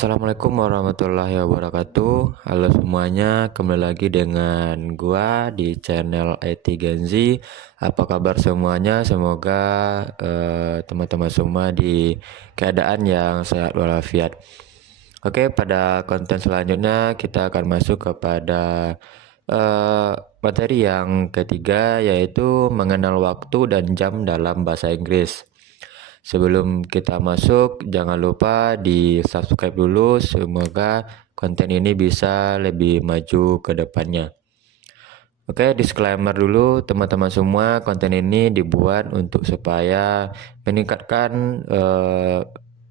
Assalamualaikum warahmatullahi wabarakatuh. Halo semuanya, kembali lagi dengan gua di channel IT Genzi. Apa kabar semuanya? Semoga teman-teman semua di keadaan yang sehat walafiat. Oke, pada konten selanjutnya kita akan masuk kepada materi yang ketiga, yaitu mengenal waktu dan jam dalam bahasa Inggris. Sebelum kita masuk, jangan lupa di subscribe dulu. Semoga konten ini bisa lebih maju ke depannya. Oke, disclaimer dulu teman-teman semua, konten ini dibuat untuk supaya meningkatkan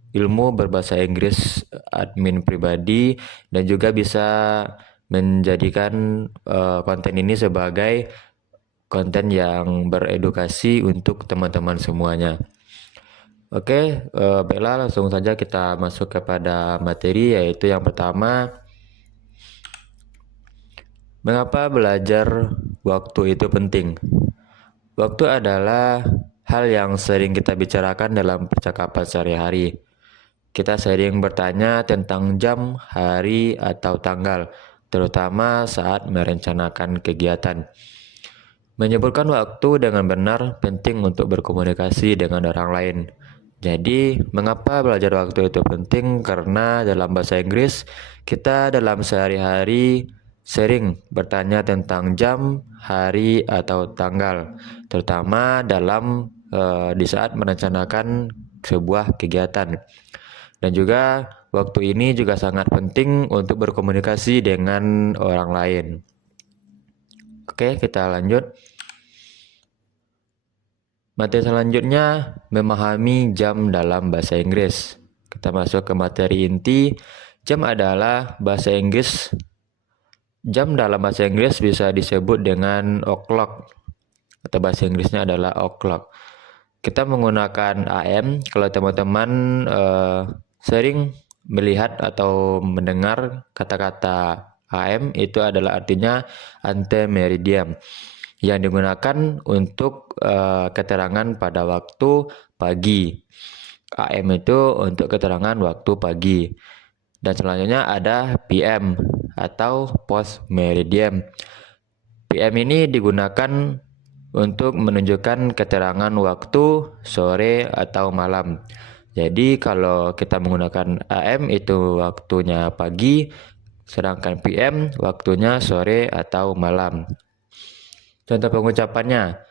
ilmu berbahasa Inggris admin pribadi dan juga bisa menjadikan konten ini sebagai konten yang beredukasi untuk teman-teman semuanya. Oke, baiklah langsung saja kita masuk kepada materi, yaitu yang pertama, mengapa belajar waktu itu penting? Waktu adalah hal yang sering kita bicarakan dalam percakapan sehari-hari. Kita sering bertanya tentang jam, hari, atau tanggal, terutama saat merencanakan kegiatan. Menyebutkan waktu dengan benar penting untuk berkomunikasi dengan orang lain. Jadi, mengapa belajar waktu itu penting? Karena dalam bahasa Inggris, kita dalam sehari-hari sering bertanya tentang jam, hari, atau tanggal, terutama di saat merencanakan sebuah kegiatan. Dan juga waktu ini juga sangat penting untuk berkomunikasi dengan orang lain. Oke, kita lanjut. Materi selanjutnya, memahami jam dalam bahasa Inggris. Kita masuk ke materi inti. Jam adalah bahasa Inggris. Jam dalam bahasa Inggris bisa disebut dengan o'clock, atau bahasa Inggrisnya adalah o'clock. Kita menggunakan AM. Kalau teman-teman sering melihat atau mendengar kata-kata AM, itu adalah artinya ante meridiem, yang digunakan untuk keterangan pada waktu pagi. AM itu untuk keterangan waktu pagi. Dan selanjutnya ada PM atau post meridiem. PM ini digunakan untuk menunjukkan keterangan waktu sore atau malam. Jadi kalau kita menggunakan AM itu waktunya pagi, sedangkan PM waktunya sore atau malam. Contoh pengucapannya.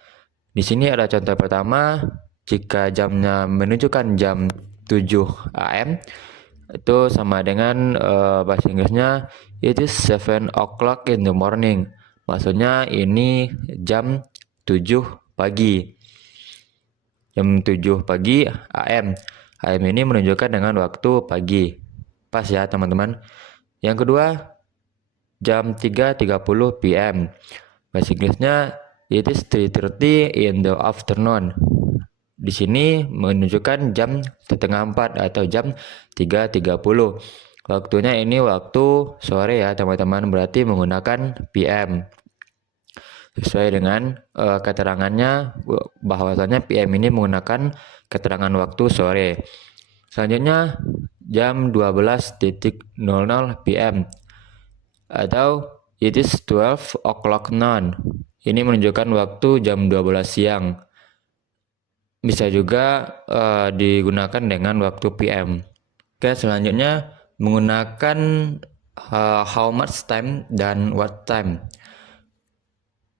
Di sini ada contoh pertama, jika jamnya menunjukkan jam 7 AM, itu sama dengan bahasa Inggrisnya, it is 7 o'clock in the morning. Maksudnya ini jam 7 pagi. Jam 7 pagi AM. AM ini menunjukkan dengan waktu pagi. Pas ya teman-teman. Yang kedua, jam 3.30 PM. Bahasa Inggrisnya it is 3:30 in the afternoon. Di sini menunjukkan jam setengah 4 atau jam 3.30. Waktunya ini waktu sore ya teman-teman, berarti menggunakan PM. Sesuai dengan keterangannya bahwasanya PM ini menggunakan keterangan waktu sore. Selanjutnya jam 12.00 PM atau it is 12 o'clock noon. Ini menunjukkan waktu jam 12 siang. Bisa juga digunakan dengan waktu PM. Oke, selanjutnya menggunakan how much time dan what time.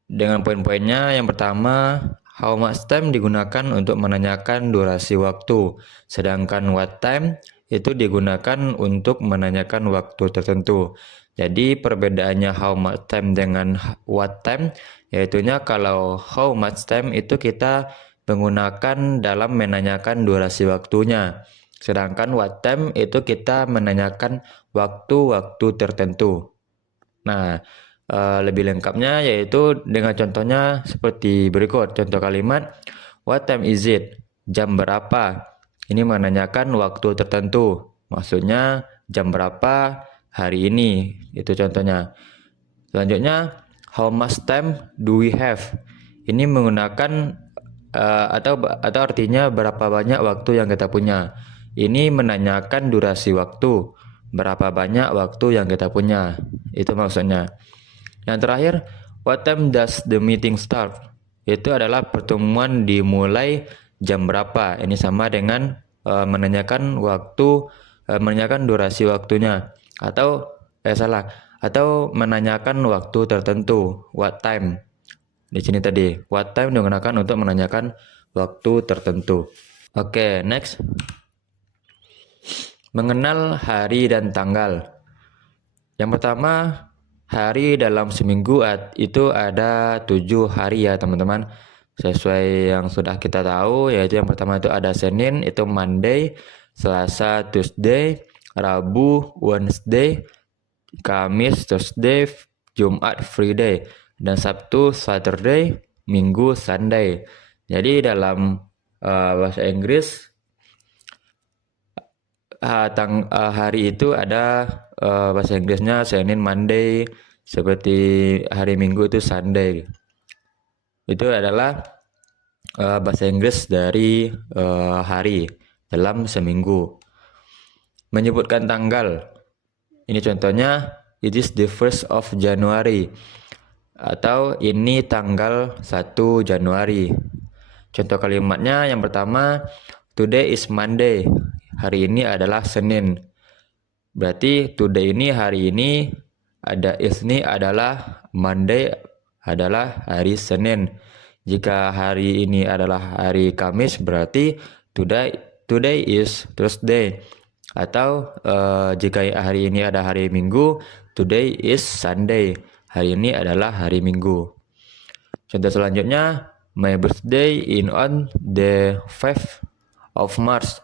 Dengan poin-poinnya, yang pertama, how much time digunakan untuk menanyakan durasi waktu. Sedangkan what time itu digunakan untuk menanyakan waktu tertentu. Jadi perbedaannya how much time dengan what time, yaitunya kalau how much time itu kita menggunakan dalam menanyakan durasi waktunya. Sedangkan what time itu kita menanyakan waktu-waktu tertentu. Nah, lebih lengkapnya yaitu dengan contohnya seperti berikut. Contoh kalimat, what time is it? Jam berapa? Ini menanyakan waktu tertentu. Maksudnya jam berapa hari ini, itu contohnya. Selanjutnya, how much time do we have? Ini menggunakan atau artinya berapa banyak waktu yang kita punya. Ini menanyakan durasi waktu. berapa banyak waktu yang kita punya. Itu maksudnya. Yang terakhir, what time does the meeting start? Itu adalah pertemuan dimulai jam berapa. Ini sama dengan menanyakan menanyakan durasi waktunya. Atau menanyakan waktu tertentu. What time? Di sini tadi, what time digunakan untuk menanyakan waktu tertentu. Oke, next. Mengenal hari dan tanggal. Yang pertama, hari dalam seminggu itu ada 7 hari ya teman-teman. Sesuai yang sudah kita tahu, yaitu yang pertama itu ada Senin, itu Monday, Selasa, Tuesday, Rabu, Wednesday, Kamis, Thursday, Jumat, Friday, dan Sabtu, Saturday, Minggu, Sunday. Jadi dalam bahasa Inggris, hari itu ada bahasa Inggrisnya Senin, Monday, seperti hari Minggu itu Sunday. Itu adalah bahasa Inggris dari hari dalam seminggu. Menyebutkan tanggal. Ini contohnya, it is the 1st of January. Atau ini tanggal 1 Januari. Contoh kalimatnya yang pertama, today is Monday. Hari ini adalah Senin. Berarti today ini hari ini, ada is ini adalah Monday adalah hari Senin. Jika hari ini adalah hari Kamis, berarti today is Thursday. Atau jika hari ini ada hari Minggu, today is Sunday. Hari ini adalah hari Minggu. Contoh selanjutnya, my birthday on the 5th of March.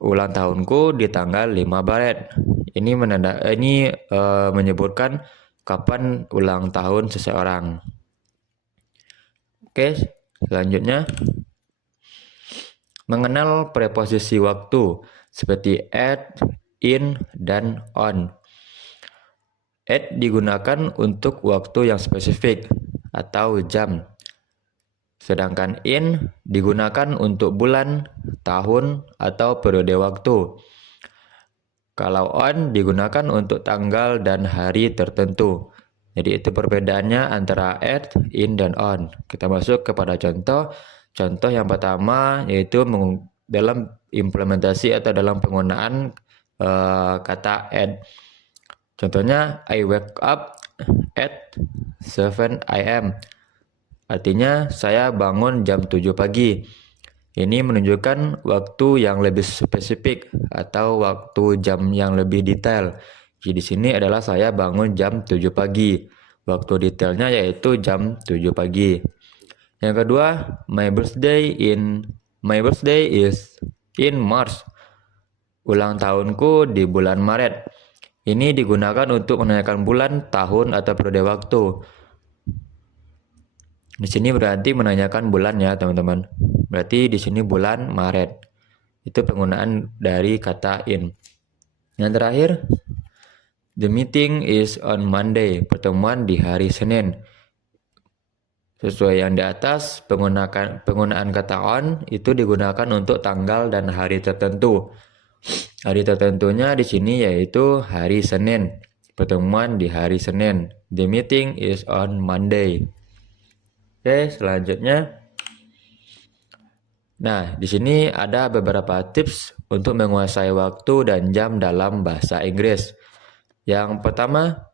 Ulang tahunku di tanggal 5 Maret. Ini menyebutkan kapan ulang tahun seseorang. Oke, selanjutnya mengenal preposisi waktu seperti at, in, dan on. At digunakan untuk waktu yang spesifik atau jam. Sedangkan in digunakan untuk bulan, tahun, atau periode waktu. Kalau on digunakan untuk tanggal dan hari tertentu. Jadi itu perbedaannya antara at, in, dan on. Kita masuk kepada contoh. Contoh yang pertama yaitu dalam implementasi atau dalam penggunaan kata at. Contohnya, I wake up at 7 a.m. Artinya saya bangun jam 7 pagi. Ini menunjukkan waktu yang lebih spesifik atau waktu jam yang lebih detail. Jadi di sini adalah saya bangun jam 7 pagi. Waktu detailnya yaitu jam 7 pagi. Yang kedua, my birthday is in March. Ulang tahunku di bulan Maret. Ini digunakan untuk menanyakan bulan, tahun, atau periode waktu. Di sini berarti menanyakan bulan ya, teman-teman. Berarti di sini bulan Maret. Itu penggunaan dari kata in. Yang terakhir, the meeting is on Monday. Pertemuan di hari Senin. Sesuai yang di atas, penggunaan kata on itu digunakan untuk tanggal dan hari tertentu. Hari tertentunya di sini yaitu hari Senin. Pertemuan di hari Senin. The meeting is on Monday. Oke, selanjutnya. Nah, di sini ada beberapa tips untuk menguasai waktu dan jam dalam bahasa Inggris. Yang pertama,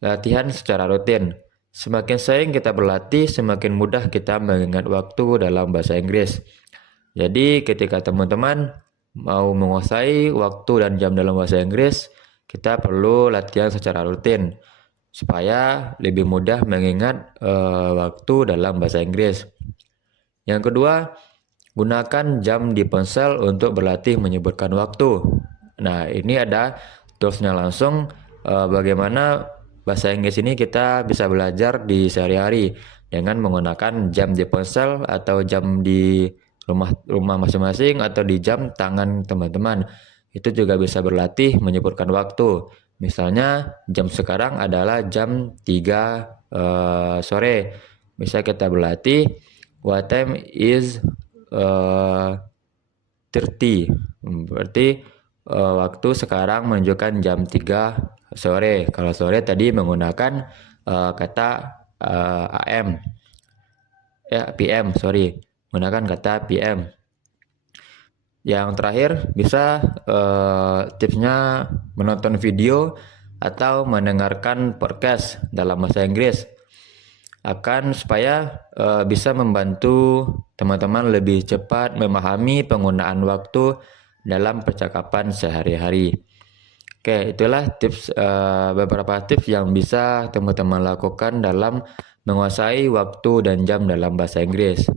latihan secara rutin. Semakin sering kita berlatih, semakin mudah kita mengingat waktu dalam bahasa Inggris. Jadi, ketika teman-teman mau menguasai waktu dan jam dalam bahasa Inggris, kita perlu latihan secara rutin supaya lebih mudah mengingat waktu dalam bahasa Inggris. Yang kedua, gunakan jam di ponsel untuk berlatih menyebutkan waktu. Nah, ini ada toolsnya langsung bagaimana bahasa Inggris ini kita bisa belajar di sehari-hari dengan menggunakan jam di ponsel atau jam di rumah masing-masing atau di jam tangan teman-teman. Itu juga bisa berlatih menyebutkan waktu. Misalnya jam sekarang adalah jam 3 sore. Bisa kita berlatih what time is 30. Berarti waktu sekarang menunjukkan jam 3 sore. Kalau sore tadi menggunakan kata AM. PM, sorry. Menggunakan kata PM. Yang terakhir bisa tipsnya menonton video atau mendengarkan podcast dalam bahasa Inggris supaya bisa membantu teman-teman lebih cepat memahami penggunaan waktu dalam percakapan sehari-hari. Oke, itulah beberapa tips yang bisa teman-teman lakukan dalam menguasai waktu dan jam dalam bahasa Inggris.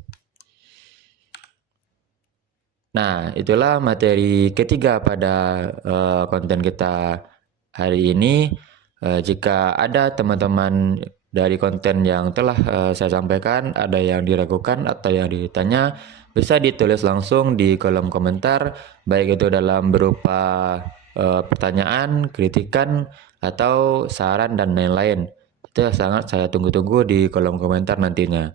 Nah, itulah materi ketiga pada konten kita hari ini. Jika ada teman-teman dari konten yang telah saya sampaikan, ada yang diragukan atau yang ditanya, bisa ditulis langsung di kolom komentar, baik itu dalam berupa pertanyaan, kritikan, atau saran dan lain-lain. Itu sangat saya tunggu-tunggu di kolom komentar nantinya.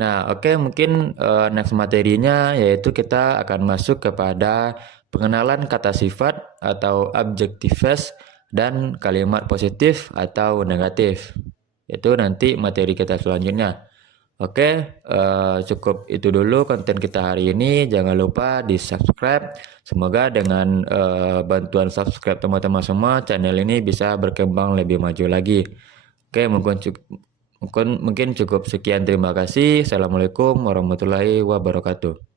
Nah, oke, mungkin next materinya yaitu kita akan masuk kepada pengenalan kata sifat atau adjectives dan kalimat positif atau negatif. Itu nanti materi kita selanjutnya. Oke, cukup itu dulu konten kita hari ini. Jangan lupa di-subscribe. Semoga dengan bantuan subscribe teman-teman semua, channel ini bisa berkembang lebih maju lagi. Oke, mungkin cukup sekian. Terima kasih. Assalamualaikum warahmatullahi wabarakatuh.